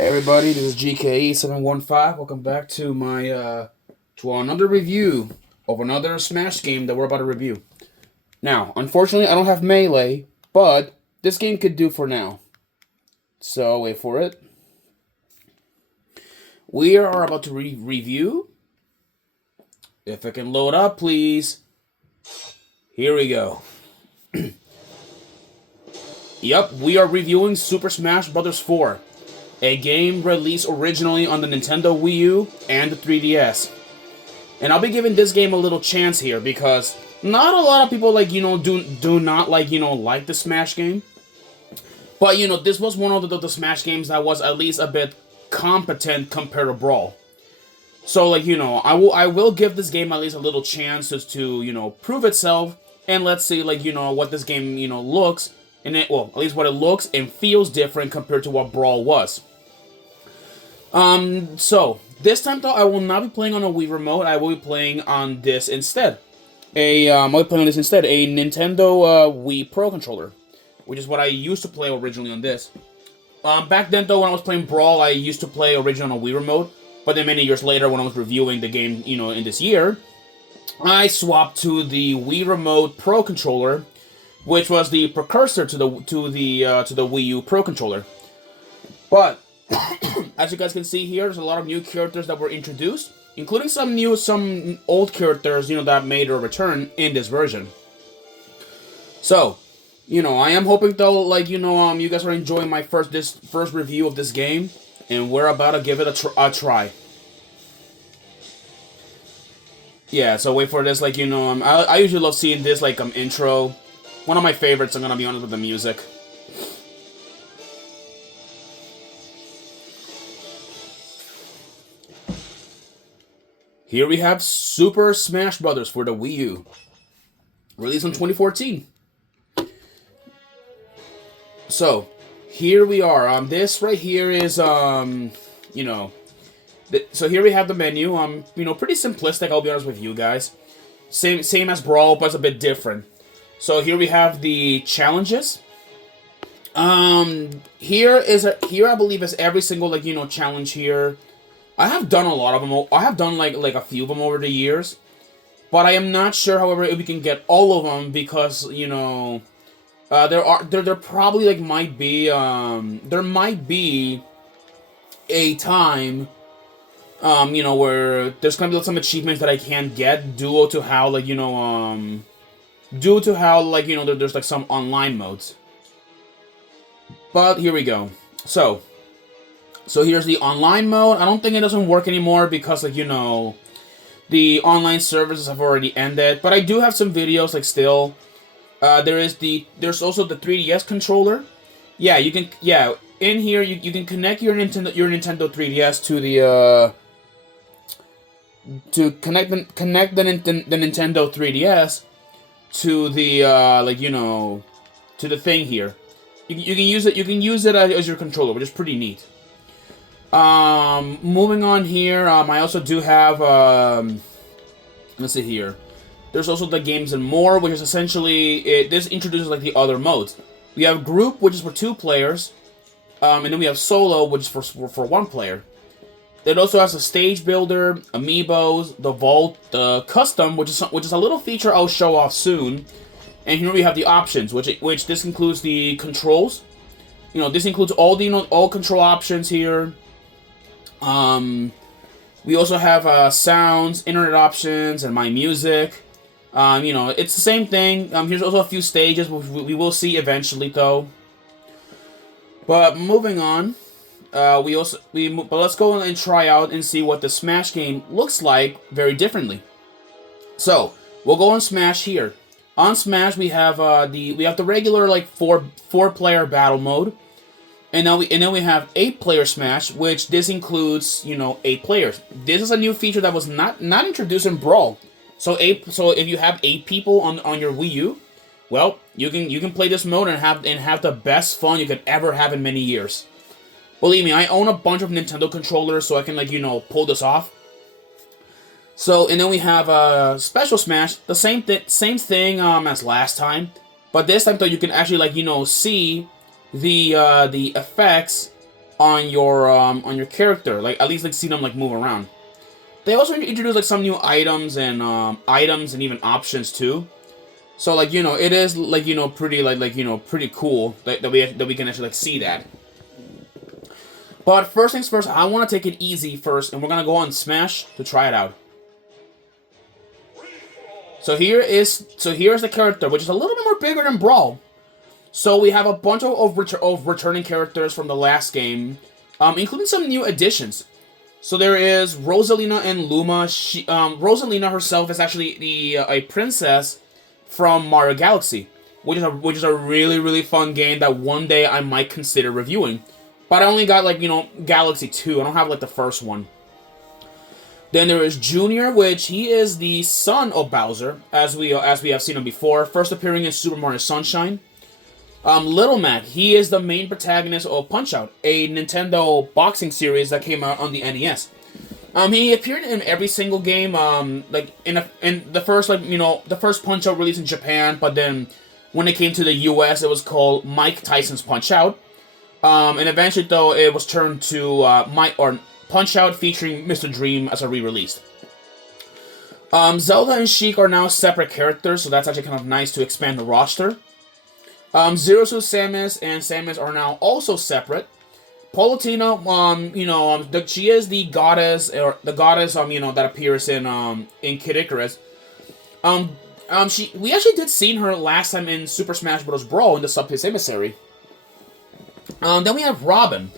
Hey everybody, this is GKE715. Welcome back to my to another review of another Smash game that we're about to review. Now, unfortunately, I don't have Melee, but this game could do for now. So wait for it. We are about to review. If it can load up, please. Here we go. Yep, we are reviewing Super Smash Bros. 4. A game released originally on the Nintendo Wii U and the 3DS. And I'll be giving this game a little chance here because not a lot of people do not like the Smash game. But this was one of the Smash games that was at least a bit competent compared to Brawl. So I will give this game at least a little chance to prove itself, and let's see what this game looks, and at least what it looks and feels different compared to what Brawl was. So, this time though, I will not be playing on a Wii Remote, I will be playing on this instead. A Nintendo Wii Pro Controller, which is what I used to play originally on this. Back then though, when I was playing Brawl, I used to play originally on a Wii Remote, but then many years later, when I was reviewing the game, in this year, I swapped to the Wii Remote Pro Controller, which was the precursor to the Wii U Pro Controller. But as you guys can see here, there's a lot of new characters that were introduced, including some old characters, that made a return in this version. So, I am hoping though, you guys are enjoying my first review of this game, and we're about to give it a try. Yeah, so wait for this, I usually love seeing this, intro. One of my favorites, I'm gonna be honest with the music. Here we have Super Smash Bros. For the Wii U. Released in 2014. So, here we are. This right here is, so here we have the menu. Pretty simplistic, I'll be honest with you guys. Same as Brawl, but it's a bit different. So here we have the challenges. Here I believe is every single, challenge here. I have done a lot of them. I have done like a few of them over the years, but I am not sure. However, if we can get all of them because there probably might be there might be a time where there's gonna be some achievements that I can't get due to how there's some online modes. But here we go. So here's the online mode. I don't think it doesn't work anymore because, the online services have already ended. But I do have some videos, still. There's also the 3DS controller. Yeah, you can, in here, you can connect your Nintendo 3DS to the, to connect the Nintendo 3DS to the, to the thing here. You can use it as your controller, which is pretty neat. Moving on here, I also do have, let's see here. There's also the Games and More, which is essentially, this introduces, the other modes. We have Group, which is for 2 players, and then we have Solo, which is for 1 player. It also has a Stage Builder, Amiibos, the Vault, the Custom, which is a little feature I'll show off soon. And here we have the options, which this includes the controls. This includes all control options here. We also have sounds, internet options, and my music. It's the same thing. Here's also a few stages we will see eventually though. But moving on, but let's go and try out and see what the Smash game looks like very differently. So we'll go on Smash here. On Smash we have the regular four player battle mode. And then we have 8-player Smash, which this includes, 8 players. This is a new feature that was not introduced in Brawl. So if you have 8 people on your Wii U, well, you can play this mode and have the best fun you could ever have in many years. Believe me, I own a bunch of Nintendo controllers, so I can pull this off. So and then we have Special Smash, the same thing as last time, but this time though you can actually see the effects on your character, like at least like see them like move around. They also introduced like some new items and even options too. So like it is like pretty pretty cool that we can actually like see that. But first things first, I want to take it easy first, and we're gonna go on Smash to try it out. So here's the character, which is a little bit more bigger than Brawl. So we have a bunch of returning characters from the last game, including some new additions. So there is Rosalina and Luma. Rosalina herself is actually a princess from Mario Galaxy, which is a really fun game that one day I might consider reviewing. But I only got like Galaxy 2. I don't have like the first one. Then there is Junior, which he is the son of Bowser, as we have seen him before, first appearing in Super Mario Sunshine. Little Mac, he is the main protagonist of Punch-Out!, a Nintendo boxing series that came out on the NES. He appeared in every single game, like in the first the first Punch-Out! Release in Japan, but then when it came to the US, it was called Mike Tyson's Punch-Out!. And eventually though it was turned to Punch-Out! Featuring Mr. Dream as a re-release. Zelda and Sheik are now separate characters, so that's actually kind of nice to expand the roster. Zero Suit Samus and Samus are now also separate. Palutena, she is the goddess, that appears in Kid Icarus. We actually did see her last time in Super Smash Bros. Brawl in the Sub-Pit Emissary. Then we have Robin.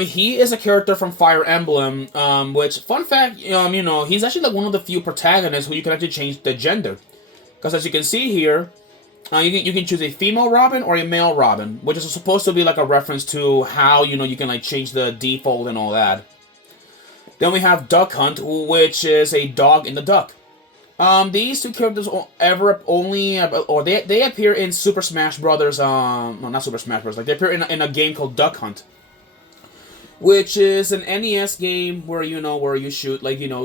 He is a character from Fire Emblem, which, fun fact, he's actually like one of the few protagonists who you can actually change the gender. Because as you can see here, you can choose a female Robin or a male Robin, which is supposed to be like a reference to how, you can like change the default and all that. Then we have Duck Hunt, which is a dog in the duck. These two characters they appear in Super Smash Brothers, no, not Super Smash Bros. Like they appear in a game called Duck Hunt, which is an NES game where you shoot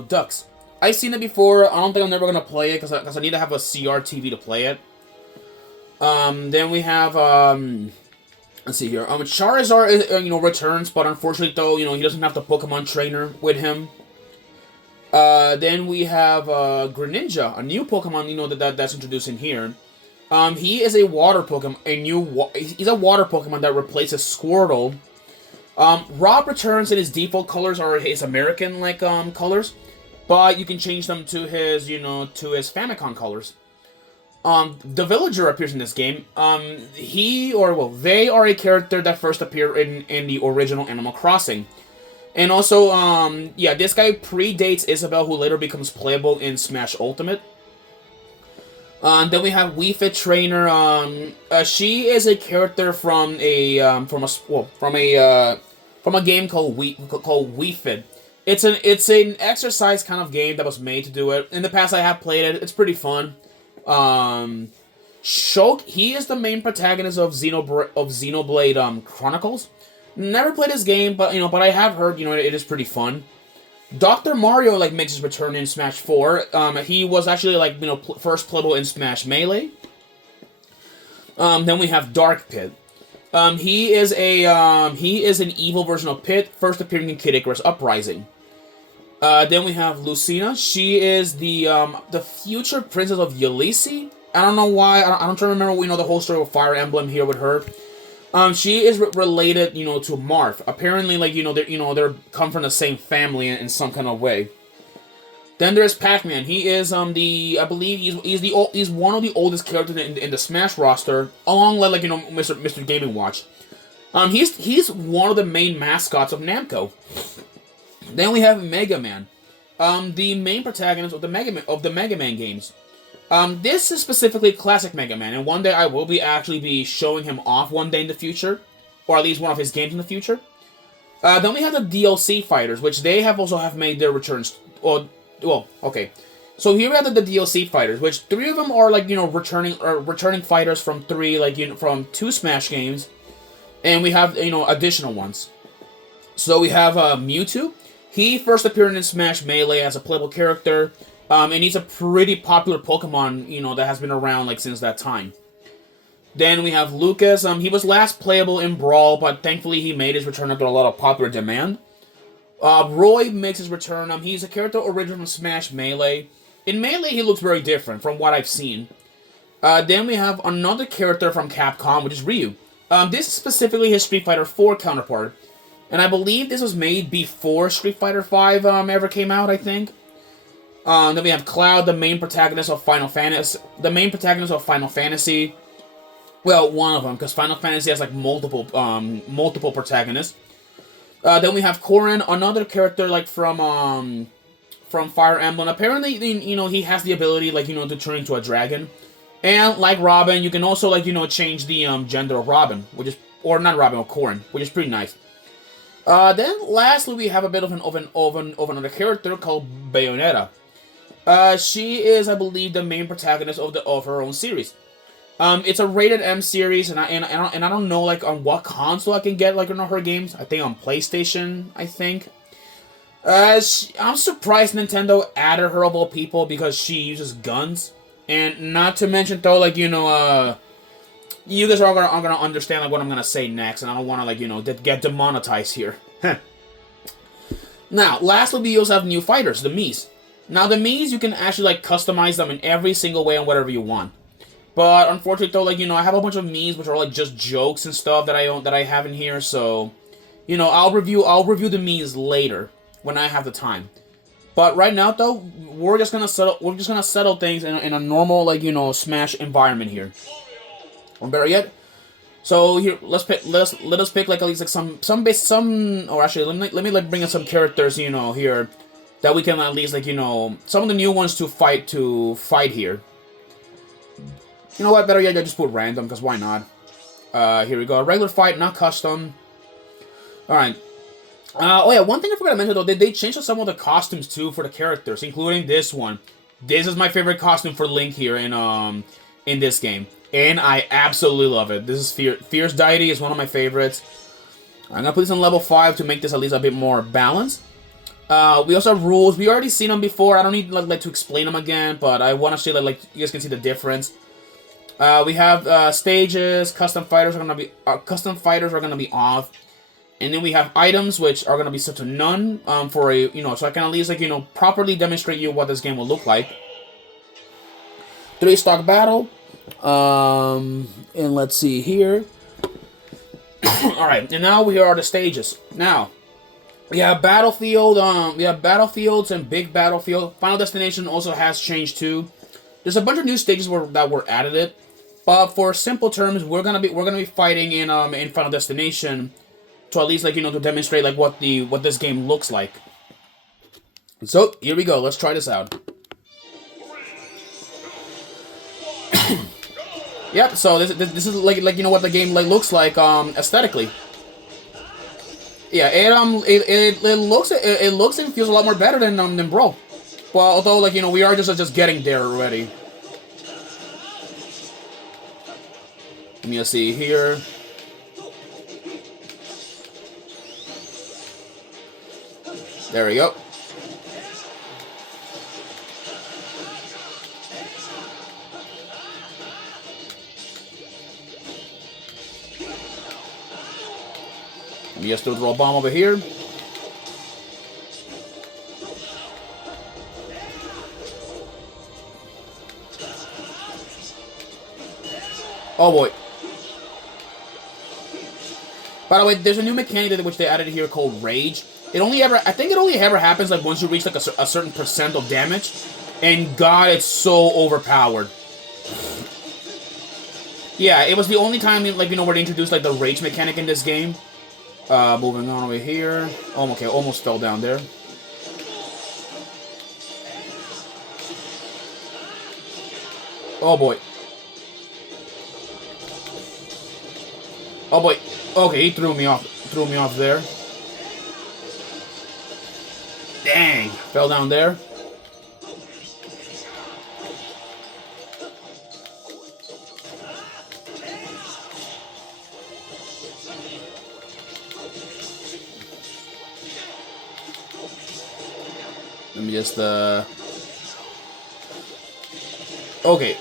ducks. I've seen it before. I don't think I'm never gonna play it because I need to have a CRTV to play it. Then we have let's see here. Charizard returns, but unfortunately though he doesn't have the Pokemon trainer with him. Then we have Greninja, a new Pokemon that's introduced in here. He is a water Pokemon, he's a water Pokemon that replaces Squirtle. Rob returns, and his default colors are his American colors, but you can change them to his Famicom colors. The Villager appears in this game. They are a character that first appeared in the original Animal Crossing. And also, this guy predates Isabelle, who later becomes playable in Smash Ultimate. Then we have Wii Fit Trainer. She is a character from a game called Wii Fit. It's an exercise kind of game that was made to do it. In the past, I have played it. It's pretty fun. Shulk, he is the main protagonist of Xenoblade Chronicles. Never played this game, but I have heard it is pretty fun. Dr. Mario makes his return in Smash 4. He was actually first playable in Smash Melee. Then we have Dark Pit. He is an evil version of Pit, first appearing in Kid Icarus Uprising. Then we have Lucina. She is the future princess of Ulysses. I don't know why. I don't try to remember. The whole story of Fire Emblem here with her. She is related, to Marth. Apparently, they're come from the same family in some kind of way. Then there's Pac-Man. He is I believe he's one of the oldest characters in the Smash roster, along with Mr. Game & Watch. He's one of the main mascots of Namco. Then we have Mega Man, the main protagonist of the Mega Man games. This is specifically classic Mega Man, and one day I will be showing him off one day in the future, or at least one of his games in the future. Then we have the DLC fighters, which they have made their returns. Okay. So here we have the DLC fighters, which 3 of them are returning fighters from from 2 Smash games, and we have additional ones. So we have Mewtwo. He first appeared in Smash Melee as a playable character. And he's a pretty popular Pokemon, that has been around since that time. Then we have Lucas. He was last playable in Brawl, but thankfully he made his return after a lot of popular demand. Roy makes his return. He's a character originally from Smash Melee. In Melee, he looks very different from what I've seen. Then we have another character from Capcom, which is Ryu. This is specifically his Street Fighter 4 counterpart. And I believe this was made before Street Fighter 5 ever came out, I think. Then we have Cloud, the main protagonist of Final Fantasy. Well, one of them, because Final Fantasy has like multiple protagonists. Then we have Corrin, another character like from Fire Emblem. Apparently, he has the ability to turn into a dragon. And like Robin, you can also change the gender of Robin, or Corrin, which is pretty nice. Then lastly, we have a bit of another character called Bayonetta. She is, I believe, the main protagonist of her own series. It's a rated M series, and I don't know on what console I can get her games. I think on PlayStation. I think. I'm surprised Nintendo added her of all people because she uses guns, and not to mention though, you guys are gonna understand what I'm gonna say next, and I don't want to get demonetized here. Now, lastly, we also have new fighters, the Miis. Now, the Miis, you can actually customize them in every single way and whatever you want. But unfortunately, though, I have a bunch of Miis which are just jokes and stuff that I have in here. So, I'll review the Miis later when I have the time. But right now, though, we're just gonna settle things in a normal Smash environment here. Or better yet, so here let us pick at least some or actually let me bring in some characters here that we can at least some of the new ones to fight here. You know what? Better yet, I just put random, because why not? Here we go. Regular fight, not custom. Alright. Oh yeah, one thing I forgot to mention though, they changed some of the costumes too for the characters, including this one. This is my favorite costume for Link here in this game. And I absolutely love it. This is Fierce Deity is one of my favorites. I'm gonna put this on level 5 to make this at least a bit more balanced. We also have rules. We already seen them before. I don't need to explain them again, but I want to show you you guys can see the difference. We have stages. Custom fighters are gonna be off, and then we have items which are gonna be set to none. For a so I can at least properly demonstrate you what this game will look like. 3-stock battle. And let's see here. All right, and now here are the stages. Now we have battlefield. We have battlefields and big battlefield. Final Destination also has changed too. There's a bunch of new stages that were added. But for simple terms, we're gonna be fighting in Final Destination to at least to demonstrate what this game looks like. So here we go. Let's try this out. Yep. So this is what the game looks like aesthetically. Yeah. It looks and feels a lot more better than Brawl. Well, although we are just getting there already. Let me see here. There we go. Let me just throw a bomb over here. Oh boy. By the way, there's a new mechanic which they added here called Rage. I think it only ever happens once you reach a certain percent of damage, and God, it's so overpowered. Yeah, it was the only time where they introduced the Rage mechanic in this game. Moving on over here. Oh, okay, almost fell down there. Oh boy. Oh boy. Okay, he threw me off there. Dang, fell down there. Let me just okay.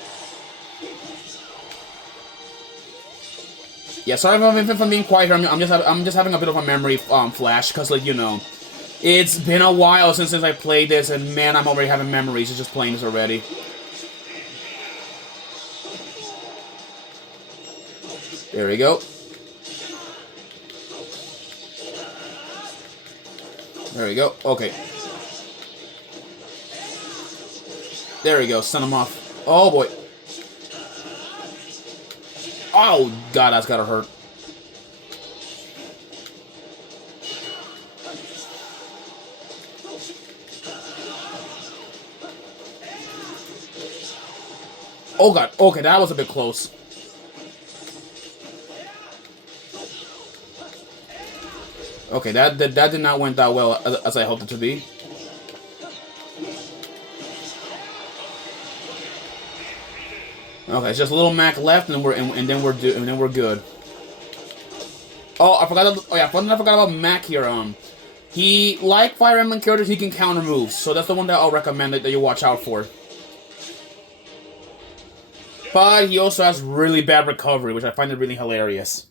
Yeah, sorry if I'm being quiet here. I'm just having a bit of a memory flash because, like, you know, it's been a while since I played this, and man, I'm already having memories of just playing this already. There we go. There we go. Okay. There we go. Send him off. Oh boy. Oh god, that's gotta hurt. Oh god. Okay, that was a bit close. Okay, that did not went that well as I hoped it to be. Okay, it's just a little Mac left, and then we're good. Oh, I forgot. Oh yeah, I forgot about Mac here. He, like Fire Emblem characters, he can counter moves, so that's the one that I'll recommend that you watch out for. But he also has really bad recovery, which I find it really hilarious.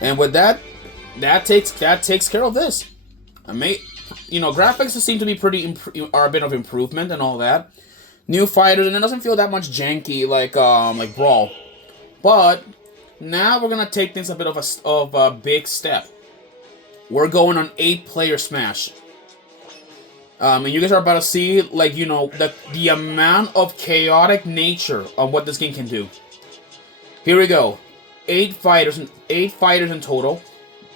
And with that, that takes care of this. You know, graphics seem to be are a bit of improvement and all that. New fighters, and it doesn't feel that much janky like Brawl. But now we're gonna take things a bit of a big step. We're going on 8-player Smash. And you guys are about to see, like, you know, the amount of chaotic nature of what this game can do. Here we go. 8 fighters in total.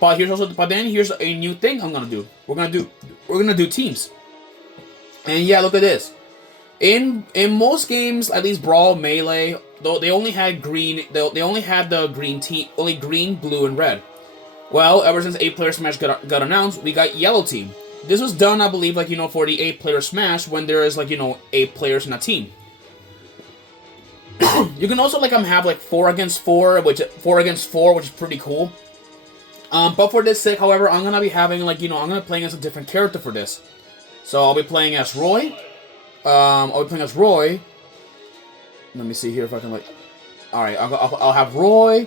But then here's a new thing I'm gonna do. We're gonna do teams. And yeah, look at this. In most games, at least Brawl, Melee, though they only had green. They only had the green team, only green, blue, and red. Well, ever since 8-player Smash got announced, we got Yellow Team. This was done, I believe, like, you know, for the 8-player Smash when there is, like, you know, 8 players in a team. You can also like have like 4 against 4, which is pretty cool. But for this sake, however, I'm gonna be having, like, you know, I'm gonna be playing as a different character for this. So I'll be playing as Roy. Let me see here if I can, like. All right, I'll have Roy.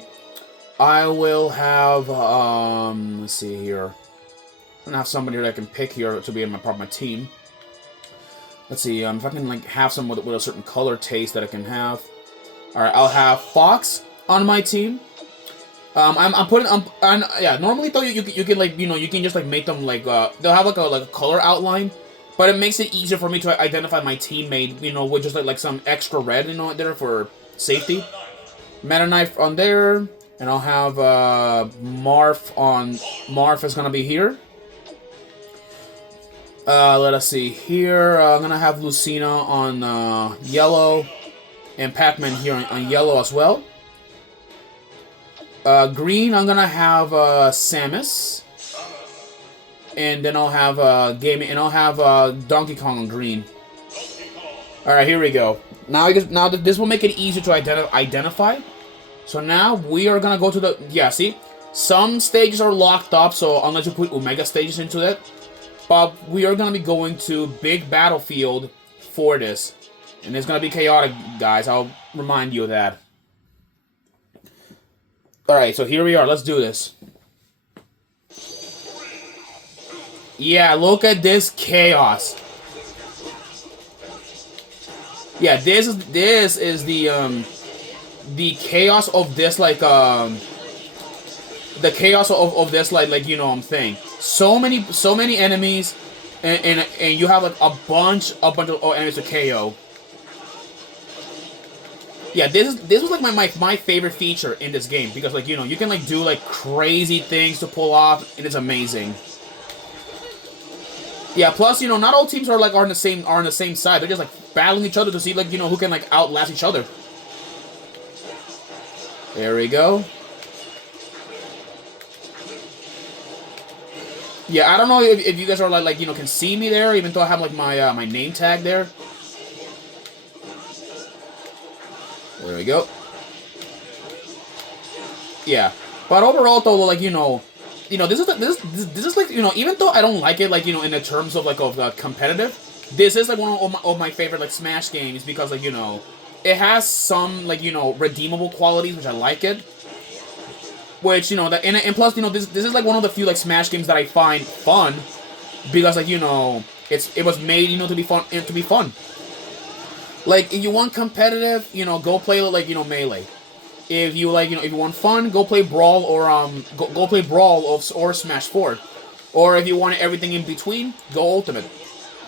I will have let's see here. I'm gonna have somebody that I can pick here to be in part of my team. Let's see if I can like have someone with a certain color taste that I can have. All right, I'll have Fox on my team. Yeah. Normally though, you can like, you know, you can just like make them like they'll have like a color outline, but it makes it easier for me to identify my teammate, you know, with just like some extra red, you know, there for safety. Meta Knight on there, and I'll have Marth on. Marth is gonna be here. Let us see here. I'm gonna have Lucina on yellow, and Pac-Man here on yellow as well. Green, I'm gonna have Samus, and then I'll have Donkey Kong on green. All right, here we go. Now this will make it easier to identify. So now we are gonna go to the see. Some stages are locked up, so unless you put Omega stages into it. But we are going to be going to Big Battlefield for this. And it's going to be chaotic, guys. I'll remind you of that. Alright, so here we are. Let's do this. Yeah, look at this chaos. Yeah, this is the chaos of this, like, the chaos of this, like, you know, thing. So many enemies, and you have like a bunch of enemies to KO. Yeah, this was like my favorite feature in this game because, like, you know, you can like do like crazy things to pull off, and it's amazing. Yeah, plus, you know, not all teams are on the same side. They're just like battling each other to see, like, you know, who can like outlast each other. There we go. Yeah, I don't know if you guys are like you know, can see me there, even though I have like my my name tag there. There we go. Yeah, but overall though, like, you know, this is like, you know, even though I don't like it, like, you know, in the terms of like of competitive, this is like one of my favorite like Smash games because, like, you know, it has some, like, you know, redeemable qualities, which I like it. Which, you know, that and plus, you know, this is like one of the few like Smash games that I find fun because, like, you know, it was made, you know, to be fun. Like, if you want competitive, you know, go play, like, you know, Melee. If you like, you know, if you want fun, go play Brawl or go play Brawl or Smash 4. Or if you want everything in between, go Ultimate.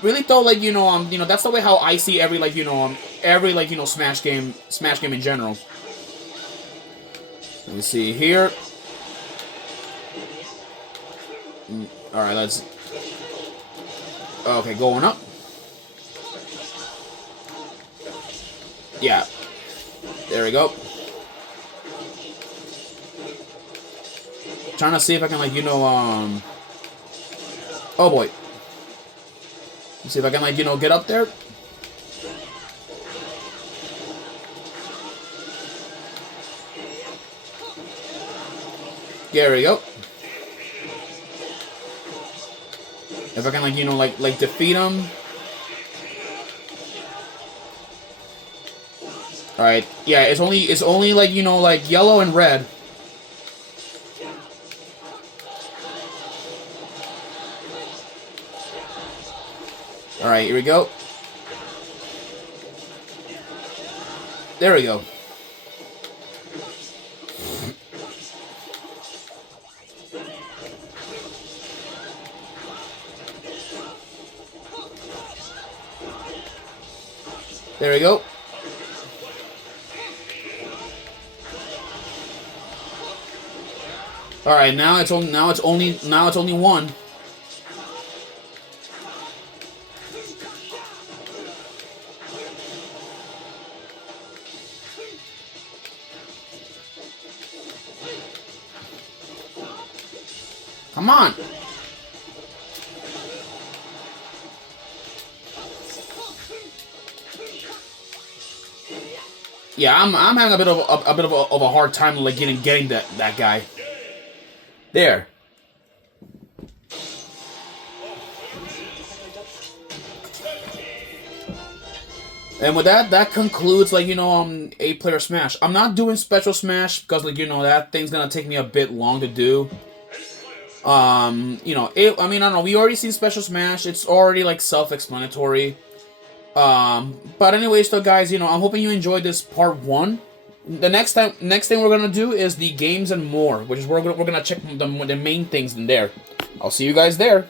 Really though, like, you know, that's the way how I see every, like, you know, Smash game in general. Let me see here. All right, let's. Okay, going up. Yeah. There we go. Trying to see if I can, like, you know, oh boy. Let's see if I can, like, you know, get up there. There we go. If I can, like, you know, like defeat him. All right. Yeah, it's only like, you know, like yellow and red. All right, here we go. There we go. There we go. All right, now it's only one. Come on. Yeah, I'm having a bit of a hard time like getting that guy. There. And with that concludes, like, you know, 8-player Smash. I'm not doing Special Smash because, like, you know, that thing's gonna take me a bit long to do. You know, I mean, I don't know. We already seen Special Smash. It's already, like, self-explanatory. But anyways, though, guys, you know, I'm hoping you enjoyed this part 1. The next thing we're gonna do is the games and more, which is where we're gonna check the main things in there. I'll see you guys there.